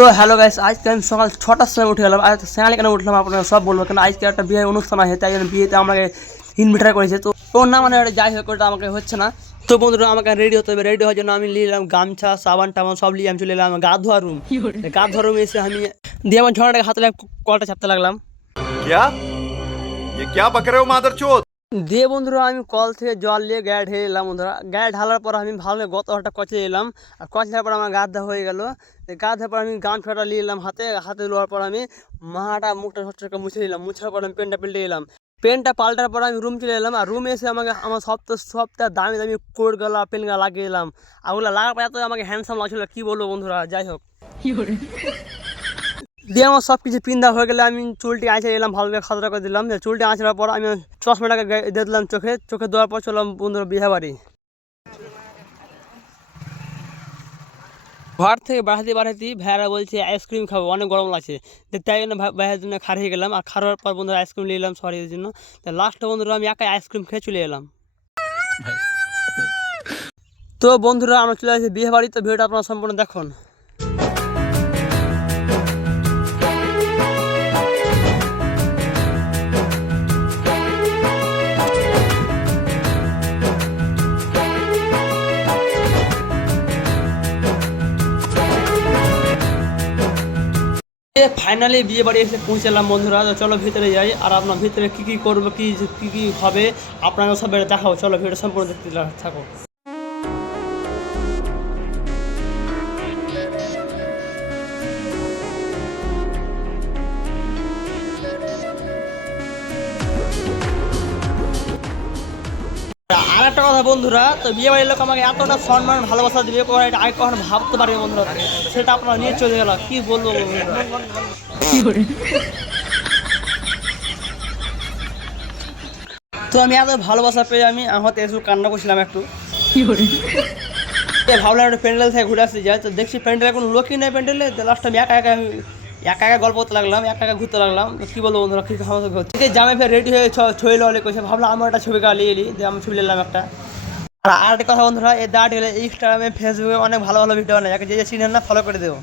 তো hello guys, আজকে আমি সকাল 6টার সময় উঠে গেলাম। আর সকালে কেন উঠলাম আপনারা সব বলবো, কারণ আজকে একটা বিয়ে অনুষ্ঠান আছে, তাই জন্য বিয়েতে আমাকে ইনভাইটার করেছে। তো ওর না মানে যাই হোক, ওটা আমাকে হচ্ছে না। তো বন্ধুরা আমাকে রেডি হতে হবে, রেডি হওয়ার জন্য আমি নিয়ে এলাম গামছা, সাবান টাবান সব নিয়ে আমি চলে এলাম গা ধোয়া রুম। গা ধোয়া রুমে এসে আমি দিয়ে আমার ঝড়াটাকে হাতে কলটা চাপতে লাগলাম। क्या ये क्या बक रहे हो मादरचोद। দিয়ে বন্ধুরা আমি কল থেকে জল নিয়ে গায়ে ঢেলে এলাম। বন্ধুরা গায়ে ঢালার পর আমি ভালো গত হাতটা কচলে এলাম, আর কচলার পর আমার গা ধোয়া হয়ে গেল। গা ধোয়ার পর আমি গামছাটা নিয়ে এলাম হাতে হাতে নেওয়ার পর আমি মাটা মুখটা সচ্ছকে মুছে নিলাম। মুছার পর আমি পেনটা পেল্টে এলাম। পেনটা পাল্টার পর আমি রুম চলে এলাম, আর রুমে এসে আমাকে আমার সবটা দামি দামি কোট গলা পেন গলা লাগিয়ে এলাম। আর ওগুলো লাগার পর এত আমাকে হ্যান্ডসাম লাগছিল, কী বলবো বন্ধুরা। যাই হোক, দিয়ে আমার সব কিছু পিন্ধা হয়ে গেলে আমি চুলটি আঁচড়ে এলাম, ভালোভাবে খাতরা করে দিলাম। চুলটি আঁচড়ার পর আমি চশমাটাকে দিয়ে দিলাম চোখে, চোখে দেওয়ার পর চললাম বন্ধুরা বিয়ে বাড়ি। ঘর থেকে বাড়াতেই ভাইয়ারা বলছে আইসক্রিম খাবো, অনেক গরম লাগছে। তাই জন্য ভাইয়ের জন্য খাড়িয়ে গেলাম, আর খাওয়ার পর বন্ধুরা আইসক্রিম নিয়ে এলাম সরিয়ে জন্য। লাস্টে বন্ধুরা আমি একাই আইসক্রিম খেয়ে চলে এলাম। তো বন্ধুরা আমরা চলে আসছি বিয়ে বাড়ি। তো ভিডিওটা আপনারা সম্পূর্ণ দেখুন। ফাইনালি বিয়ে বাড়ি এসে পৌঁছালাম বন্ধুরা। তো চলো ভিতরে যাই, আর আপনার ভিতরে কী কী করবো, কী হবে আপনাকে সব দেখাবো। চলো ভিডিও সম্পূর্ণ দেখতে থাকো। আর একটা কথা বন্ধুরা, তো বিয়ে বাড়ির লোক আমাকে এতটা সম্মান ভালোবাসা দিবে এটা আগে কখনো ভাবতে পারি বন্ধুরা। সেটা আপনারা নিয়ে চলে গেল, কি বলবো। তো আমি এত ভালোবাসা পেয়ে আমি হয়তো একটু কান্না করছিলাম একটু। ভাবলাম একটা প্যান্ডেল থেকে ঘুরে আসতে যায়, তো দেখছি প্যান্ডেলে কোনো লোকই নেই। প্যান্ডেলে লাস্ট আমি একা একা গল্প করতে লাগলাম, একা ঘুরতে লাগলাম। কী বলবো বন্ধুরা, কী সমস্যা হচ্ছে। জামে ফের রেডি হয়ে ছবি ললে কইছে, ভাবলাম আমার একটা ছবি নিয়ে এলি, যে আমি ছবি নিলাম একটা। আর একটা কথা বন্ধুরা, এই দাঁড় গেলে ইনস্টাগ্রামে ফেসবুকে অনেক ভালো ভালো ভিডিও বানায়, যে চিনেন না ফলো করে দেবো।